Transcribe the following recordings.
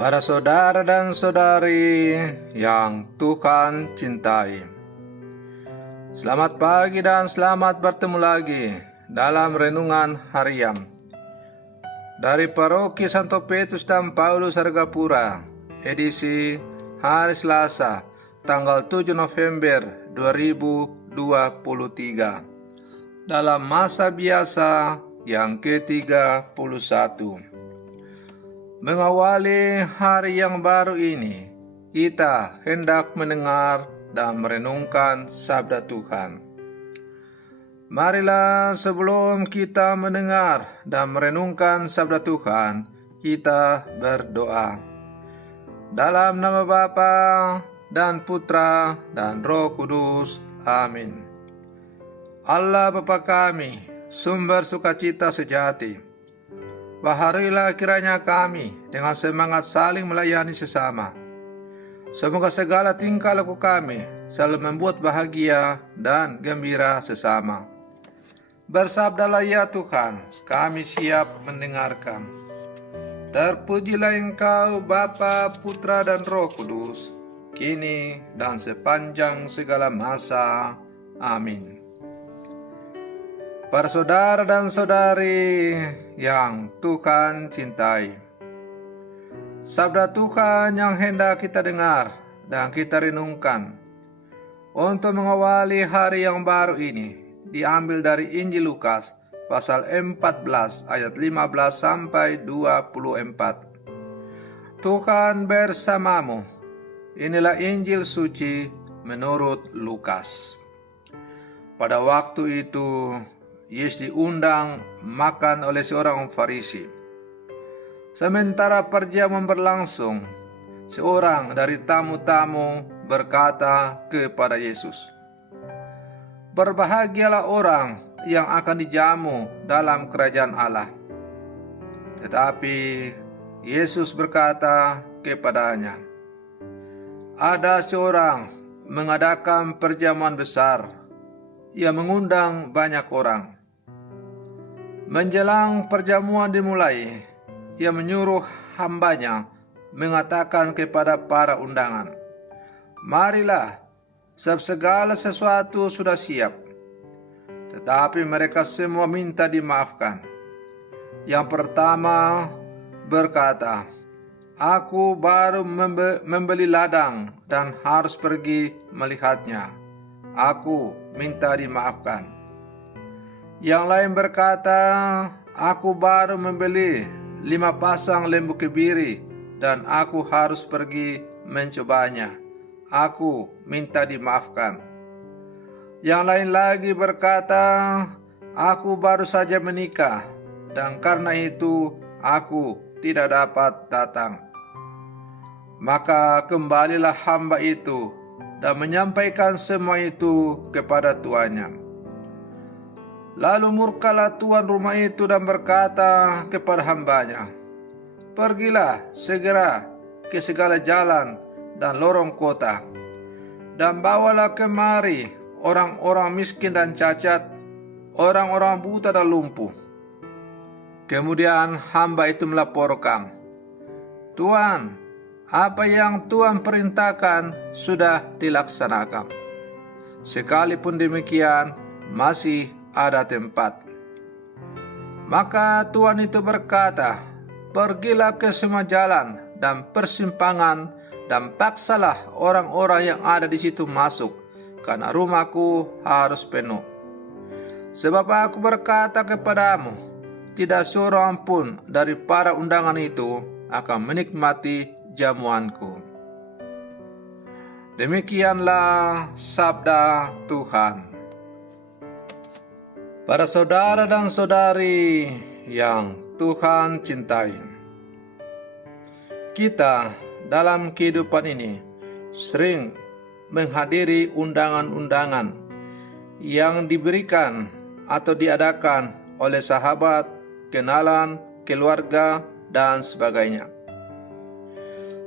Para saudara dan saudari yang Tuhan cintai, selamat pagi dan selamat bertemu lagi dalam renungan harian dari Paroki Santo Petrus dan Paulus Argapura, edisi hari Selasa, tanggal 7 November 2023, dalam masa biasa yang ke-31. Mengawali hari yang baru ini, kita hendak mendengar dan merenungkan sabda Tuhan. Marilah sebelum kita mendengar dan merenungkan sabda Tuhan, kita berdoa. Dalam nama Bapa dan Putra dan Roh Kudus. Amin. Allah Bapa kami, sumber sukacita sejati, baharuilah kiranya kami dengan semangat saling melayani sesama. Semoga segala tingkah laku kami selalu membuat bahagia dan gembira sesama. Bersabdalah ya Tuhan, kami siap mendengarkan. Terpujilah Engkau Bapa, Putra dan Roh Kudus, kini dan sepanjang segala masa. Amin. Para saudara dan saudari yang Tuhan cintai, sabda Tuhan yang hendak kita dengar dan kita renungkan untuk mengawali hari yang baru ini diambil dari Injil Lukas pasal 14 ayat 15 sampai 24. Tuhan bersamamu. Inilah Injil suci menurut Lukas. Pada waktu itu Yesus diundang makan oleh seorang Farisi. Sementara perjamuan berlangsung, seorang dari tamu-tamu berkata kepada Yesus, "Berbahagialah orang yang akan dijamu dalam kerajaan Allah." Tetapi Yesus berkata kepadanya, "Ada seorang mengadakan perjamuan besar. Ia mengundang banyak orang. Menjelang perjamuan dimulai, ia menyuruh hambanya mengatakan kepada para undangan, 'Marilah, sebab segala sesuatu sudah siap.' Tetapi mereka semua minta dimaafkan. Yang pertama berkata, 'Aku baru membeli ladang dan harus pergi melihatnya. Aku minta dimaafkan.' Yang lain berkata, 'Aku baru membeli 5 pasang lembu kebiri dan aku harus pergi mencobanya. Aku minta dimaafkan.' Yang lain lagi berkata, 'Aku baru saja menikah dan karena itu aku tidak dapat datang.' Maka kembalilah hamba itu dan menyampaikan semua itu kepada tuannya. Lalu murkalah tuan rumah itu dan berkata kepada hambanya, 'Pergilah segera ke segala jalan dan lorong kota, dan bawalah kemari orang-orang miskin dan cacat, orang-orang buta dan lumpuh.' Kemudian hamba itu melaporkan, 'Tuan, apa yang Tuhan perintahkan sudah dilaksanakan. Sekalipun demikian, masih ada tempat.' Maka Tuhan itu berkata, 'Pergilah ke semua jalan dan persimpangan dan paksalah orang-orang yang ada di situ masuk, karena rumahku harus penuh. Sebab aku berkata kepadamu, tidak seorang pun dari para undangan itu akan menikmati jamuanku.' Demikianlah sabda Tuhan. Para saudara dan saudari yang Tuhan cintai, kita dalam kehidupan ini sering menghadiri undangan-undangan yang diberikan atau diadakan oleh sahabat, kenalan, keluarga, dan sebagainya.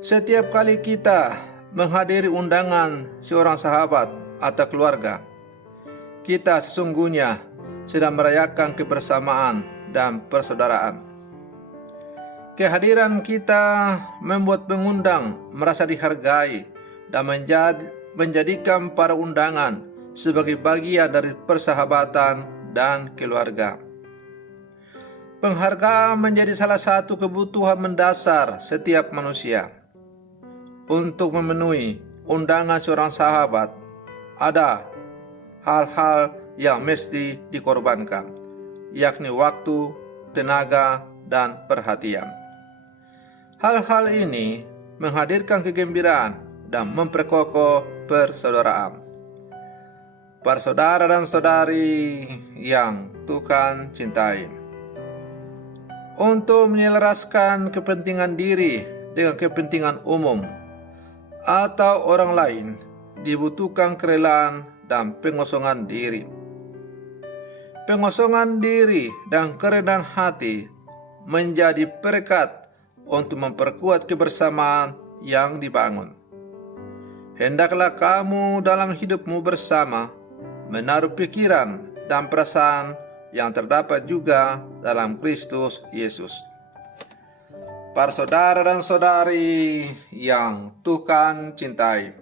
Setiap kali kita menghadiri undangan seorang sahabat atau keluarga, kita sesungguhnya sedang merayakan kebersamaan dan persaudaraan. Kehadiran kita membuat pengundang merasa dihargai dan menjadikan para undangan sebagai bagian dari persahabatan dan keluarga. Penghargaan menjadi salah satu kebutuhan mendasar setiap manusia. Untuk memenuhi undangan seorang sahabat, ada hal-hal yang mesti dikorbankan, yakni waktu, tenaga, dan perhatian. Hal-hal ini menghadirkan kegembiraan dan memperkokoh persaudaraan. Para saudara dan saudari yang Tuhan cintai, untuk menyelaraskan kepentingan diri dengan kepentingan umum atau orang lain, dibutuhkan kerelaan dan pengosongan diri. Pengosongan diri dan kerendahan hati menjadi perekat untuk memperkuat kebersamaan yang dibangun. Hendaklah kamu dalam hidupmu bersama menaruh pikiran dan perasaan yang terdapat juga dalam Kristus Yesus. Para saudara dan saudari yang Tuhan cintai,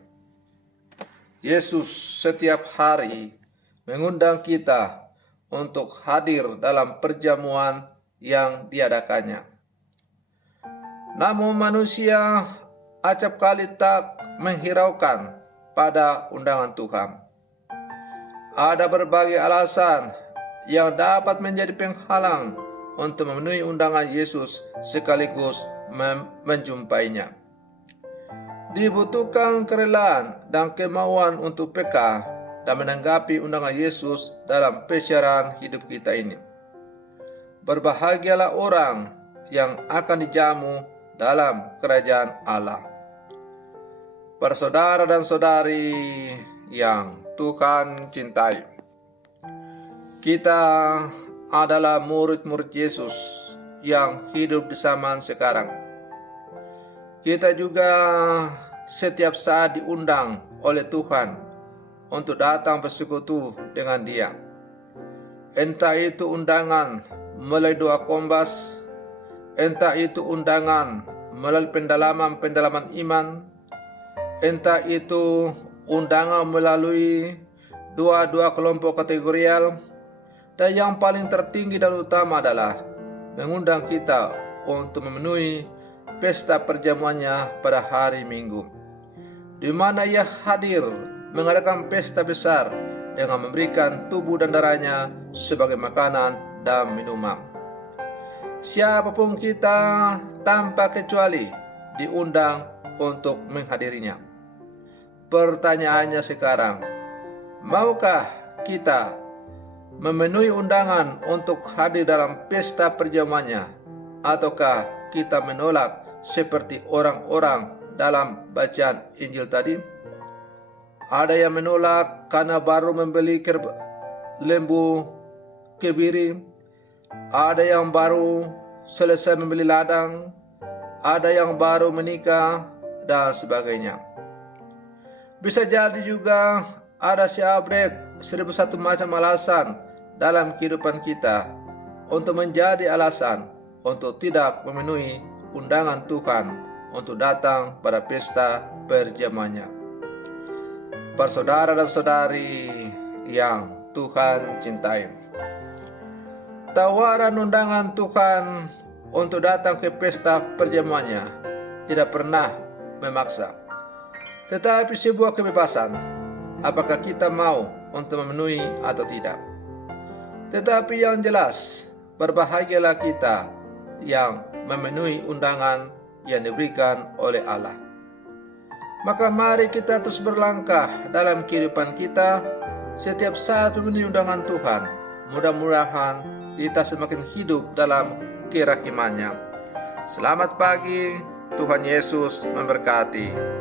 Yesus setiap hari mengundang kita untuk hadir dalam perjamuan yang diadakannya. Namun manusia acap kali tak menghiraukan pada undangan Tuhan. Ada berbagai alasan yang dapat menjadi penghalang untuk memenuhi undangan Yesus sekaligus menjumpainya. Dibutuhkan kerelaan dan kemauan untuk peka dan menanggapi undangan Yesus dalam pencarian hidup kita ini. Berbahagialah orang yang akan dijamu dalam kerajaan Allah. Para saudara dan saudari yang Tuhan cintai, kita adalah murid-murid Yesus yang hidup di zaman sekarang. Kita juga setiap saat diundang oleh Tuhan untuk datang bersekutu dengan Dia. Entah itu undangan melalui doa kombas, entah itu undangan melalui pendalaman iman, entah itu undangan melalui doa-doa kelompok kategorial, dan yang paling tertinggi dan utama adalah mengundang kita untuk memenuhi pesta perjamuannya pada hari Minggu, di mana Ia hadir mengadakan pesta besar dengan memberikan tubuh dan darahnya sebagai makanan dan minuman. Siapapun kita tanpa kecuali diundang untuk menghadirinya. Pertanyaannya sekarang, maukah kita memenuhi undangan untuk hadir dalam pesta perjamuannya, ataukah kita menolak seperti orang-orang dalam bacaan Injil tadi? Ada yang menolak karena baru membeli lembu kebiri, ada yang baru selesai membeli ladang, ada yang baru menikah, dan sebagainya. Bisa jadi juga ada seabrek 1001 macam alasan dalam kehidupan kita untuk menjadi alasan untuk tidak memenuhi undangan Tuhan untuk datang pada pesta perjamuannya. Para saudara dan saudari yang Tuhan cintai, tawaran undangan Tuhan untuk datang ke pesta perjamuannya tidak pernah memaksa, tetapi sebuah kebebasan apakah kita mau untuk memenuhi atau tidak. Tetapi yang jelas, berbahagialah kita yang memenuhi undangan yang diberikan oleh Allah. Maka mari kita terus berlangkah dalam kehidupan kita setiap saat memenuhi undangan Tuhan. Mudah-mudahan kita semakin hidup dalam kerahimannya. Selamat pagi, Tuhan Yesus memberkati.